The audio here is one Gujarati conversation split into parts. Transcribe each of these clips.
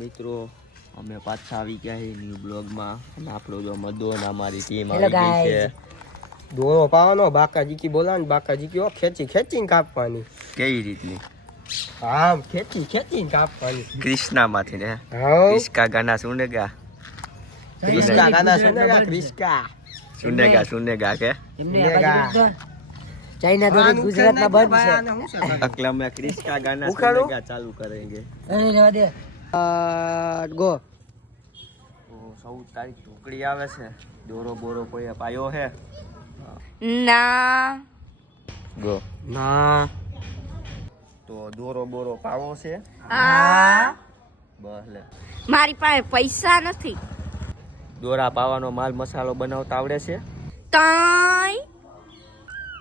મિત્રો અમે પાછા આવી ગયા છે ન્યુ બ્લોગમાં અને આપણો જો મદોન અમારી ટીમ આવી ગઈ છે. દોરો પાવાનો બાકાજી બોલાને બાકાજી ખેંચીને કાપવાની. કેવી રીતની? હા, ખેંચીને કાપવાની. કૃષ્ણામાંથી ને ક્રિસ્કા ગાના સુનેગા સુનેગા કે ચાઇના દોરે ગુજરાતમાં બંધ છે. અકલા મેં ક્રિસ્કા ગાના સુનેગા ચાલુ કરેંગે. ગો 14 તારીખ ઢોકળી આવે છે. દોરો બોરો કોઈ પાયો હે? ના ગો ના. તો દોરો બોરો પાવો છે? હા. બસ લે. મારી પાસે પૈસા નથી. દોરા પાવાનો માલ મસાલો બનાવતા આવડે છે? તાઈ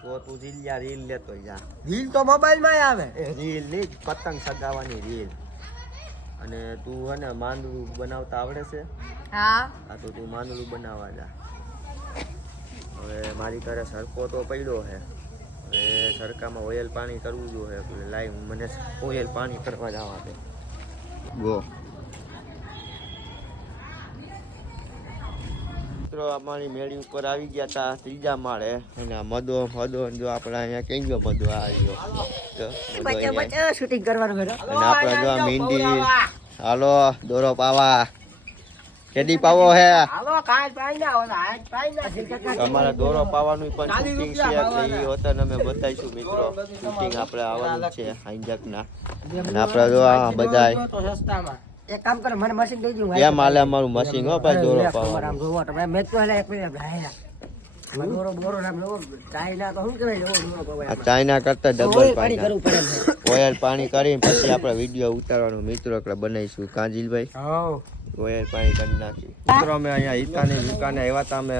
તો તું જીલિયા રીલ લેતો જા. રીલ તો મોબાઈલમાં આવે. રીલ ની પતંગ સગાવાની રીલ. અને તું હે ને માંદડું બનાવતા આવડે છે? હા. આ તો તું માંદડું બનાવવા જા. હવે મારી ઘરે સરકો તો પડ્યો છે. હવે સરકામાં ઓઇલ પાણી કરવું જોઈએ. એટલે લાઈ મને ઓઇલ પાણી કરવા જવા દે. ગો મિત્રો અમારી મેળી ઉપર આવી ગયા હતા ત્રીજા માળે અને મદો જો આપણા અહીંયા કઈ ગયો મદો આવ્યો શૂટિંગ કરવાનું બેટા. અને આપણે જો મીંડી હાલો દોરો પાવા કેદી પાવો હે અમારા દોરો પાવાનું પણ શૂટિંગ છે એટલે એ હોતા અમે બતાવીશું મિત્રો. શૂટિંગ આપણે આવવાનું છે હાઈજકના અને આપણે જો આ બધાય એક કામ કરો, મને મશીન દઈ દઉં. કેમ હાલે અમારું મશીન હો ભાઈ દોરો પાવાનું. આમ જોવો તમે મેચ તો એક મિનિટ દોરો બોરો નામ લો. ચાઇના તો શું કહેવાય દોરો પવાય. આ ચાઇના કરતા ડબલ પાણી કરવું પડે એમ છે. ઓઇલ પાણી કરીને પછી આપણે વિડીયો ઉતારવાનો મિત્રો એટલે બનાવીશું. કાંજીલભાઈ હા, ઓઇલ પાણી કરી નાખી. મિત્રો અમે અહીંયા ઈતાની દુકાને આવ્યા હતા અમે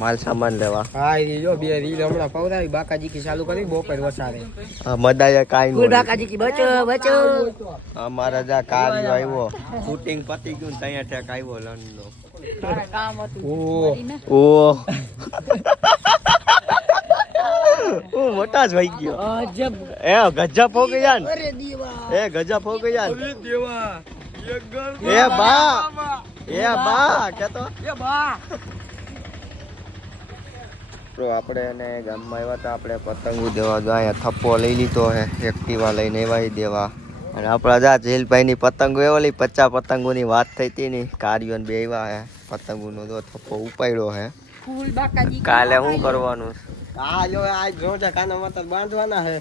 માલ સામાન લેવા. હા, એ જો બે રીલ હમણાં પવરાવી બાકાજી ચાલુ કરી બપોર વસારે. આ મદાયા કાઈ ફૂલ નો બાકાજી બચો બચો. અમારા જા કાર્યો આવ્યો શૂટિંગ પતી ગયું ને ત્યાં ઠેક આવ્યો લંડનો. ઓ ઓ મોટા જ વહી ગયો. અજબ. એ ગજબ હો ગયા ને. અરે દીવા. એ ગજબ હો ગયા ને. એ બા કેતો આપણે એને ગામમાં આવ્યા હતા. આપણે પતંગો દેવા જો અહીંયા થપ્પો લઈ લીધો હે. એક્ટિવા લઈને એવાય દેવા અને આપણા જા જેલભાઈની પતંગો એવલી 50 પતંગોની વાત થઈ હતી ને કાર્યોને બે આવ્યા હે. પતંગોનો જો થપ્પો ઉપાડ્યો હે. ફૂલ બાકાજી કાલે શું કરવાનું? હા, જો આજ રોજા કાના માતા બાંધવાના હે.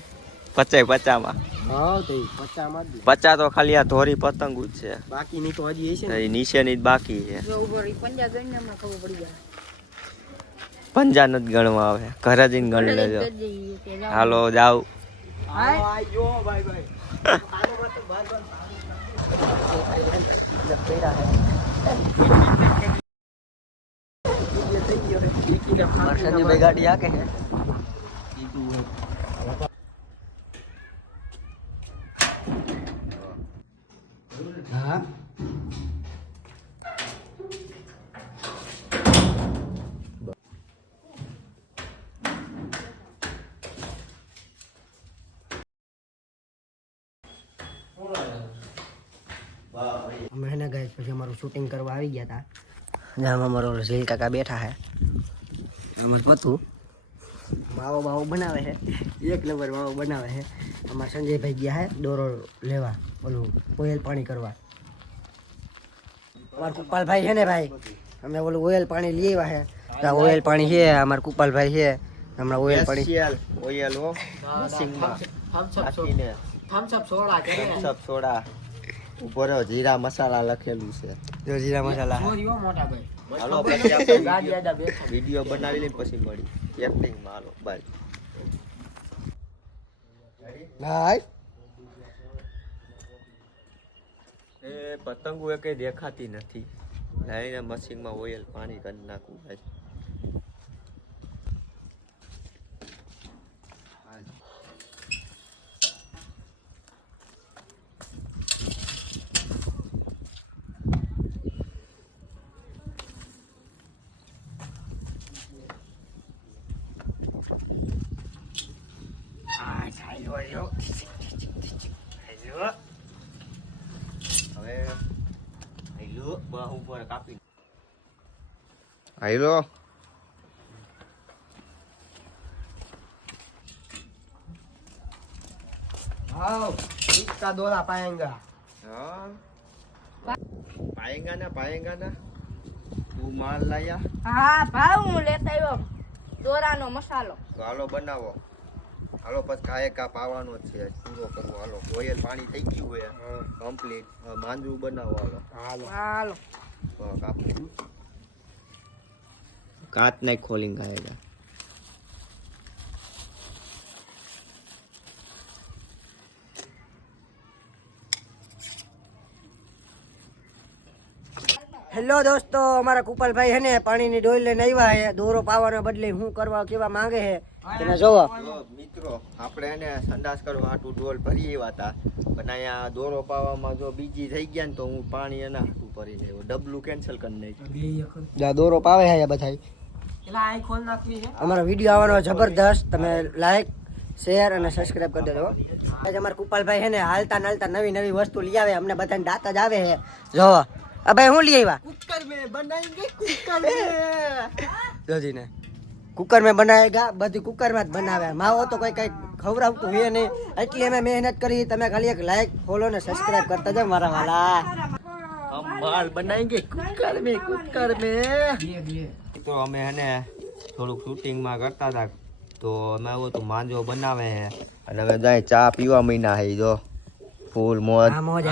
50 માં હા, તો 50 માં જ 50 તો ખાલી આ ધોરી પતંગો જ છે. બાકી ની તો હજી છે ને. એ નીચેની જ બાકી છે. જો ઉપર પંજા ગણને માં ખબર પડી જાય. પંજા નથી ગણવા આવે. ઘરે જઈને ગણી લેજો. હાલો જાવ. હા, જો ભાઈ કાનો માતા બાંધવા સંજય ગાડી આ કે હા. અમે હે ને ગાઈસ પછી અમારું શૂટિંગ કરવા આવી ગયા હતા. જ્યાં અમારો ઝીલ કાકા બેઠા હે. આમાં પતું માવો બાવો બનાવે છે. એક નંબર માવો બનાવે છે. અમારા સંજયભાઈ ગયા હે દોરો લેવા ઓલું ઓઇલ પાણી કરવા. અમારા કુપાલભાઈ છે ને ભાઈ અમે ઓલું ઓઇલ પાણી લઈ આવ્યા છે. ઓઇલ પાણી છે અમારા કુપાલભાઈ છે. હમણાં ઓઇલ પાણી ઓઇલ હો મશીનમાં નાખીને થમ્સ અપ સોડા ઉપર જીરા મસાલા લખેલું છે. જો જીરા મસાલા હાલો પછી આપણે વિડીયો બનાવી લઈને પછી મળી એક્ટિંગમાં. હાલો બાય. ભાઈ એ પતંગો એ કઈ દેખાતી નથી. લાઈને મશીનમાં ઓઇલ પાણી કરી નાખું ભાઈ. હવે બાહુ પર કાપી આયલો હાવ ઇસકા દોરા પાएंगा હા પાએંગા ના તું માલ લાયા હા ભાવ હું લેતા આવ્યો દોરાનો મસાલો તો હાલો બનાવો હાલો પછી કાંઈ કા પાવાનો જ છે પૂરો કરવો હાલો ઓઇલ પાણી થઈ ગયું હોય કમ્પ્લીટ માંજરું બનાવો હાલો હાલો કાચ નહીં ખોલીને ખાયેગા હેલો દોસ્તો, અમારા કુપાલભાઈ હે ને પાણીની ડોલ લઈને આવ્યા હે. દોરો પાવાના બદલે શું કરવા કેવા માંગે છે તમે જોવો. મિત્રો આપણે એને સંડાસ કરવા હાટું ડોલ ભરી આવ્યા હતા, પણ અહીંયા દોરો પાવામાં જો બીજી થઈ ગયા ને તો હું પાણી એના હાટું ભરી લેવું, ડબલું કેન્સલ કરી નાખ્યું. જા દોરો પાવે હે બધા. અમારો વિડીયો આવવાનો જબરદસ્ત, તમે લાઈક શેર અને સબસ્ક્રાઇબ કરી દેજો. આજે અમારા કુપાલભાઈ હે ને હાલતા નાલતા નવી નવી વસ્તુ લઈ આવે, અમને બધાને દાંત જ આવે છે. જોવો આ ભાઈ હું લઈ આવ્યા, કુકર મેં બનાએંગે, કુકર મેં જોજીને કુકર મેં બનાવેગા, બધી કુકર માં જ બનાવે. માવો તો કોઈ કઈ ખવડાવતું હોય નહીં, એટલી અમે મહેનત કરી. તમે ખાલી એક લાઈક ફોલો ને સબસ્ક્રાઇબ કરતા જાઓ મારા વાલા. हम माल बनाएंगे कुकर में, कुकर में. तो અમે હે ને થોડુંક શૂટિંગમાં કરતા હતા, તો અમે એવું તો માંજો બનાવે છે અને હવે જાય ચા પીવા મહિના હે. જો ફૂલ મોજ. આ મોજ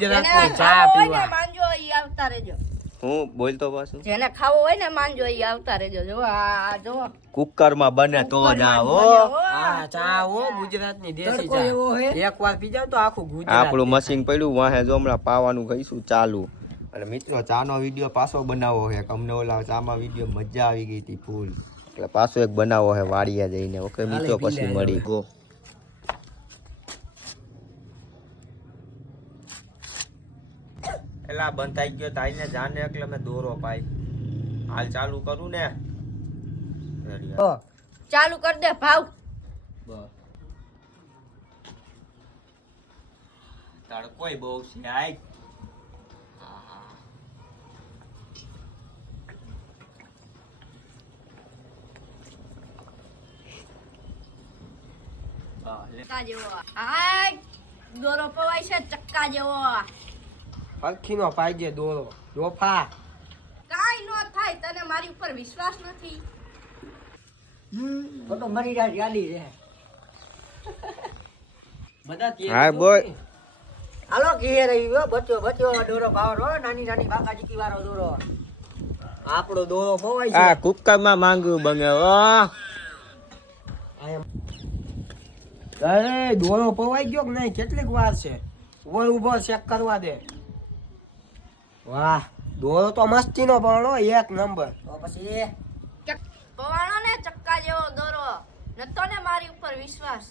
જેને ખાવો હોય ને માંજો ઈ આવતા રહેજો. હું બોલતો પાછું, જેને ખાવો હોય ને માંજો ઈ આવતા રહેજો. જો આ જો કુકર માં બને તો જ આવો. આ ચા હો ગુજરાતની દેશી ચા, એકવાર પી જાવ તો આખું ગુજરાત. આપણું મશીન પડ્યું વાહે, જો હમણાં પાવાનું કહીશું ચાલુ. અને મિત્રો ચાનો વિડીયો પાછો બનાવવો છે, અમને ઓલા ચામાં વિડીયો મજા આવી ગઈ હતી ફૂલ, એટલે પાછો એક બનાવવો છે વાડિયા જઈને. ઓકે મિત્રો, પછી મળી ગો. એલા બંધ થઈ ગયો તાઈને જાને, એટલે મેં દોરો પાઈ. હાલ ચાલુ કરું ને, ચાલુ કર દે ભાવ. તડકોય બહુ છે. આય ચક્કા જેવો આ દોરો પવાય છે, ચક્કા જેવો. હરખીનો પાઈજે દોરો ડોફા. કાઈ નો થાય, તને મારી ઉપર વિશ્વાસ નથી. તો મરી જાય યાદી છે. બધા હા બોય. હાલો ઘેર આવ્યો, બચ્યો બચ્યો દોરો પાવરો, નાની નાની બાકાજી વાળો દોરો. આપણો દોરો પવાય આ છે. કુકર માં માંગવું બને. અરે દોરો પવાઈ ગયો કે નહીં, કેટલીક વાર છે. ઓય ઉભો ચેક કરવા દે. વાહ, દોરો તો મસ્તીનો પણ એક નંબર. તો પછી પવાણો ને ચક્કા જેવો દોરો, નતો ને મારી ઉપર વિશ્વાસ.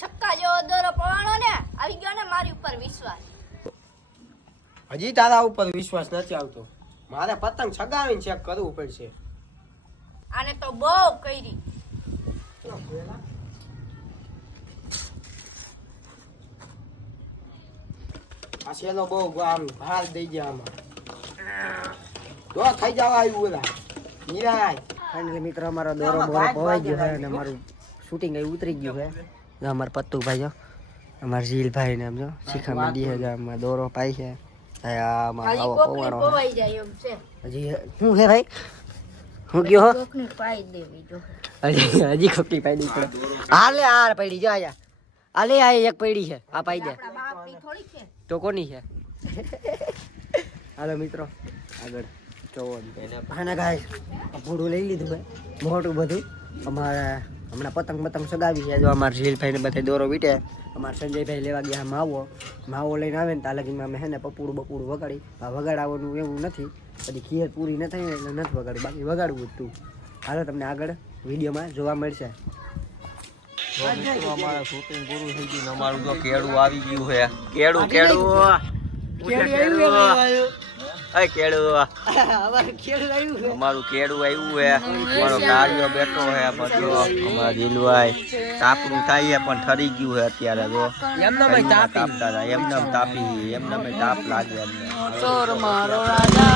ચક્કા જેવો દોરો પવાણો ને, આવી ગયો ને મારી ઉપર વિશ્વાસ. હજી તારા ઉપર વિશ્વાસ નથી આવતો. મારે પતંગ સગાવીને ચેક કરવું પડશે. આને તો બહુ કરી. આ શેલો બહુ આમ ભાર દઈ ગયા આમાં. તો ખાઈ જવા આવ્યું ઓલા નિરાય. ફાઇનલી મિત્રો અમારો દોરો બોરો પવાઈ ગયો છે અને અમારું શૂટિંગ અહીં ઉતરી ગયું છે. જો અમારા પત્તુભાઈ, જો અમારા ઝીલભાઈ ને જો શીખામાં દી છે, આમાં દોરો પાઈ છે. આમાં ખાલી આવો કોકની પવાણો પવાઈ જાય એમ છે. હજી શું છે ભાઈ, હું ગયો હો? કોકની પાઈ દેવી જો. હજી ખોટી પાઈ દઈ પડે. હાલે હાર પડી, જો આયા હાલે આ એક પડી છે, આ પાઈ દે. આપણા બાપની થોડી છે. તો કોની છે? હાલો મિત્રો આગળ જોવો. આના ગાય ભૂડું લઈ લીધું છે મોટું બધું. અમારે હમણાં પતંગ સગાવી છે. જો અમારા ઝીલભાઈ ને બધા દોરો વીટે. અમારા સંજયભાઈ લેવા ગયા માવો લઈને આવે ને ત્યાં લગીમાં અમે હે ને પપુડું વગાડી. વગાડવાનું એવું નથી, પછી ખીર પૂરી ન થાય ને એટલે નથી વગાડ્યું, બાકી વગાડવું જ તું. હાલો તમને આગળ વિડીયોમાં જોવા મળશે. અમારે શૂટિંગ પૂરું થઈ ગયું, અમારું જો કેળું આવી ગયું છે. કેળું અય કેળું અમારું ખેડૂત આવ્યું છે. અમારું કેળું આવ્યું હે મારો કાર્યો બેઠો હે બધો અમારા જીલવાય તાપનું થાય હે પણ ઠરી ગયું હે અત્યારે જો એમને ભાઈ તાપી. તાપતા હતા એમને તાપી એમને તાપ લાગે અમને ચોર મારો રાજા